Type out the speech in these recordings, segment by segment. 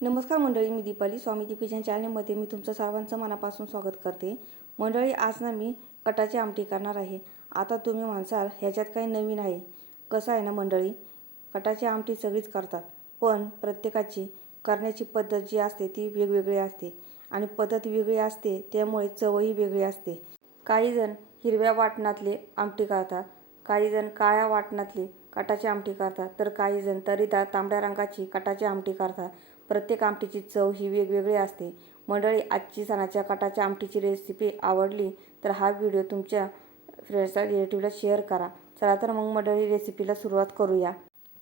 नमस्कार मंडळी मी दीपाली. स्वामी दीपिजन चॅनलमध्ये मी तुमचं सर्वांचं मनापासून स्वागत करते. मंडळी आज ना मी कटाची आमटी करणार आहे. आता तुम्ही म्हणसाल ह्याच्यात काही नवीन आहे. कसं आहे ना मंडळी? कटाची आमटी सगळीच करतात. पण प्रत्येकाची करण्याची पद्धत जी असते ती वेगवेगळी असते. आणि पद्धत वेगळी असते त्यामुळे चवही वेगळी असते. काहीजण हिरव्या वाटणातले आमटी करतात. काहीजण काळ्या वाटणातली कटाची आमटी करतात. तर काहीजण तरीदार तांबड्या रंगाची कटाची आमटी करतात. प्रत्येक आमटीची चव ही वेगवेगळी असते. मंडळी आजची सणाच्या काटाच्या आमटीची रेसिपी आवडली तर हा व्हिडिओ तुमच्या फ्रेंड्सला रिलेटिव्हला शेअर करा. चला तर मग मंडळी रेसिपीला सुरुवात करूया.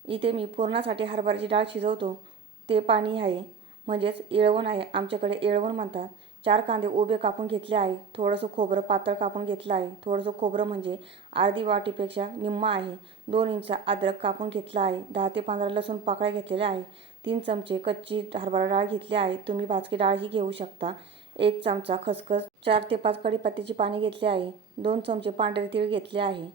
इथे मी पुरणासाठी हरभऱ्याची डाळ शिजवतो. ते पाणी आहे. म्हणजेच येळवण आहे. आमच्याकडे येळवण म्हणतात. चार कांदे उभे कापून घेतले आहे. थोडंसं खोबरं पातळ कापून घेतलं आहे. थोडंसं खोबरं म्हणजे अर्धी वाटीपेक्षा निम्मा आहे. दोन इंच अद्रक कापून घेतला आहे. दहा ते पंधरा लसूण पाकळ्या घेतलेल्या आहे. तीन चमचे कच्ची हरभरा डाळ घेतली आहे. तुम्ही भाजकी डाळही घेऊ शकता. एक चमचा खसखस चार ते पाच कढीपत्त्याची पाणी घेतले आहे. दोन चमचे पांढरे तीळ घेतले आहे.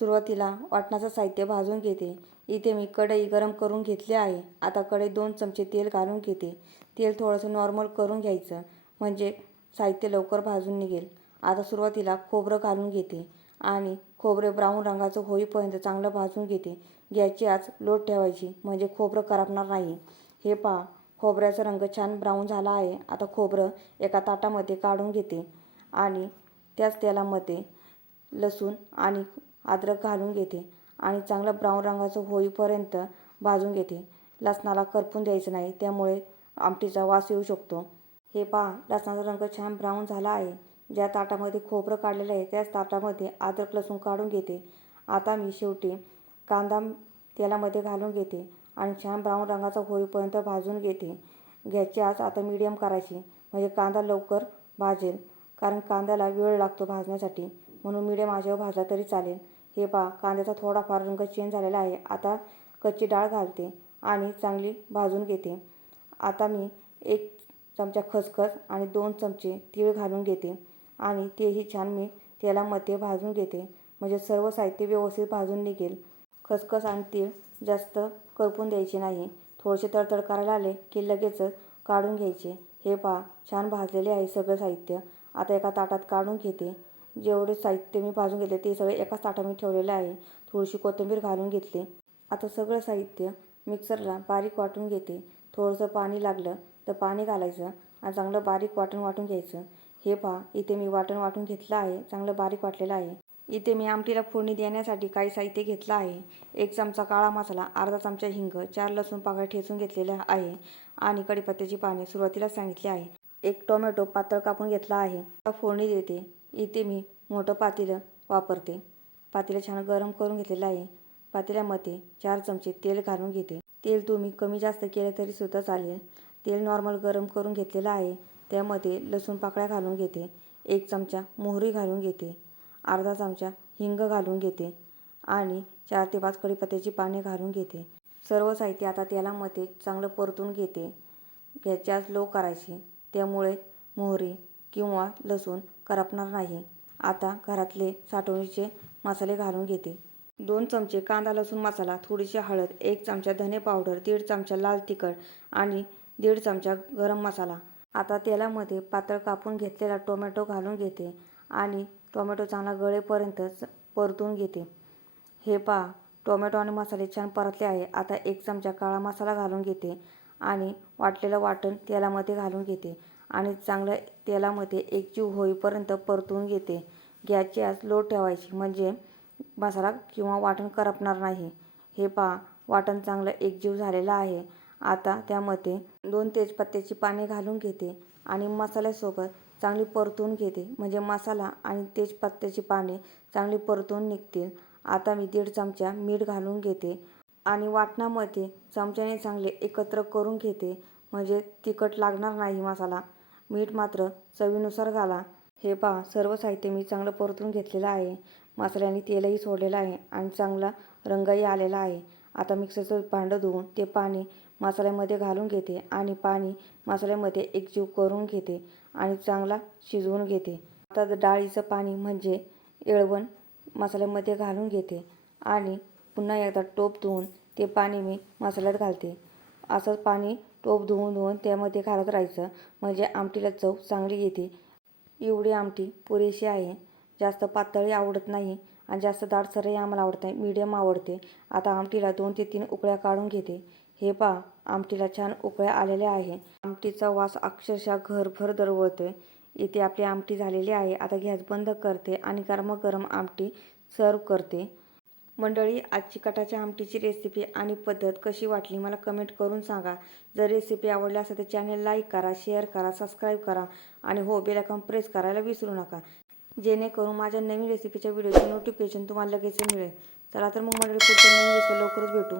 सुरुवातीला वाटणाचं साहित्य भाजून घेते. इथे मी कढई गरम करून घेतली आहे. आता कढई दोन चमचे तेल घालून घेते. तेल थोडंसं नॉर्मल करून घ्यायचं. म्हणजे साहित्य लवकर भाजून निघेल. आता सुरुवातीला खोबरं घालून घेते. आणि खोबरे ब्राऊन रंगाचं होईपर्यंत चांगलं भाजून घेते. गॅसची आज लोट ठेवायची म्हणजे खोबरं करपणार नाही. हे पहा खोबऱ्याचा रंग छान ब्राऊन झाला आहे. आता खोबरं एका ताटामध्ये काढून घेते आणि त्याच तेलामध्ये लसूण आणि अद्रक घालून घेते आणि चांगलं ब्राऊन रंगाचं होईपर्यंत भाजून घेते. लसणाला करपून द्यायचं नाही त्यामुळे आमटीचा वास येऊ शकतो. हे पहा लसणाचा रंग छान ब्राऊन झाला आहे. ज्या ताटामध्ये खोबरं काढलेलं आहे त्याच ताटामध्ये अद्रक लसूण काढून घेते. आता मी शेवटी कांदा तेलामध्ये घालून घेते आणि छान ब्राऊन रंगाचा होईपर्यंत भाजून घेते. गॅसची आच आता मीडियम करायची. म्हणजे कांदा लवकर भाजेल कारण कांद्याला वेळ लागतो भाजण्यासाठी. म्हणून मीडियम आचेवर भाजला तरी चालेल. हे पहा कांद्याचा थोडाफार रंग चेंज झालेला आहे. आता कच्ची डाळ घालते आणि चांगली भाजून घेते. आता मी एक चमचा खसखस आणि दोन चमचे तीळ घालून घेते. आणि तेही छान मी तेलामध्ये भाजून घेते. म्हणजे सर्व साहित्य व्यवस्थित भाजून निघेल. खसखस आणि तीळ जास्त करपून द्यायचे नाही. थोडेसे तडतड करायला आले की लगेचच काढून घ्यायचे. हे पहा छान भाजलेले आहे सगळं साहित्य. आता एका ताटात काढून घेते. जेवढे साहित्य मी भाजून घेतले ते सगळे एकाच ताटात मी ठेवलेले आहे. थोडीशी कोथिंबीर घालून घेतली. आता सगळं साहित्य मिक्सरला बारीक वाटून घेते. थोडंसं पाणी लागलं तर पाणी घालायचं आणि चांगलं बारीक वाटून वाटून घ्यायचं. हे पहा इथे मी वाटण वाटून घेतलं आहे चांगलं बारीक वाटलेलं आहे. इथे मी आमटीला फोडणी देण्यासाठी काही साहित्य घेतलं आहे. एक चमचा काळा मसाला अर्धा चमचा हिंग चार लसूण पाकळ्या ठेचून घेतलेल्या आहे आणि कढीपत्त्याची पाने सुरुवातीला सांगितली आहे. एक टोमॅटो पातळ कापून घेतला आहे. फोडणी देते. इथे मी मोठं पातेलं वापरते. पातेलं छान गरम करून घेतलेलं आहे. पातेल्यामध्ये चार चमचे तेल घालून घेते. तेल तुम्ही कमी जास्त केले तरी सुद्धा चालेल. तेल नॉर्मल गरम करून घेतलेलं आहे. त्यामध्ये लसूण पाकळ्या घालून घेते. एक चमचा मोहरी घालून घेते. अर्धा चमचा हिंग घालून घेते. आणि चार ते पाच कढीपत्त्याची पाने घालून घेते. सर्व साहित्य आता तेलामध्ये चांगलं परतून घेते. गॅसची लो करायची. त्यामुळे मोहरी किंवा लसूण करपणार नाही. आता घरातले साठवणीचे मसाले घालून घेते. दोन चमचे कांदा लसूण मसाला थोडीशी हळद एक चमचा धने पावडर दीड चमचा लाल तिखट आणि दीड चमचा गरम मसाला. आता तेलामध्ये पातळ कापून घेतलेला टोमॅटो घालून घेते आणि टोमॅटो चांगला गळेपर्यंत परतून घेते. हे पहा टोमॅटो आणि मसाले छान परतले आहे. आता एक चमचा काळा मसाला घालून घेते आणि वाटलेलं वाटण तेलामध्ये घालून घेते आणि चांगलं तेलामध्ये एकजीव होईपर्यंत परतून घेते. गॅसची आज लो ठेवायची म्हणजे मसाला किंवा वाटण करपणार नाही. हे पहा वाटण चांगलं एकजीव झालेलं आहे. आता त्यामध्ये दोन तेजपत्त्याची पाने घालून घेते आणि मसाल्यासोबत चांगली परतून घेते. म्हणजे मसाला आणि तेजपत्त्याची पाने चांगली परतून निघतील. आता मी दीड चमचा मीठ घालून घेते आणि वाटणामध्ये चमच्याने चांगले एकत्र करून घेते. म्हणजे तिखट लागणार नाही मसाला. मीठ मात्र चवीनुसार घाला. हे पहा सर्व साहित्य मी चांगलं परतून घेतलेलं आहे. मसाल्याने तेलही सोडलेलं आहे आणि चांगला रंगही आलेला आहे. आता मिक्सरचं भांडं धुवून ते पाणी मसाल्यामध्ये घालून घेते आणि पाणी मसाल्यामध्ये एकजीव करून घेते आणि चांगला शिजवून घेते. आता डाळीचं पाणी म्हणजे येळवण मसाल्यामध्ये घालून घेते आणि पुन्हा एकदा टोप धुवून ते पाणी मी मसाल्यात घालते. असंच पाणी टोप धुवून धुवून त्यामध्ये घालत राहायचं. म्हणजे आमटीला चव चांगली येते. एवढी आमटी पुरेशी आहे. जास्त पातळी आवडत नाही आणि जास्त दाटसरही आम्हाला आवडत नाही. मीडियम आवडते. आता आमटीला दोन ते तीन उकळ्या काढून घेते. हे पा आमटीला छान उकळ्या आलेल्या आहे. आमटीचा वास अक्षरशः घरभर दरवळतोय. इथे आपली आमटी झालेली आहे. आता गॅस बंद करते आणि गरमागरम आमटी सर्व करते. मंडळी आजची कटाच्या आमटीची रेसिपी आणि पद्धत कशी वाटली मला कमेंट करून सांगा. जर रेसिपी आवडली असेल तर चॅनल लाईक करा शेअर करा सबस्क्राईब करा आणि हो बेल प्रेस करायला विसरू नका. जेणेकरून माझ्या नवीन रेसिपीच्या व्हिडिओचे नोटिफिकेशन तुम्हाला लगेच मिळेल. चला तर मग मंडळी पुढच्या नवीन रेसिपी लवकरच भेटू.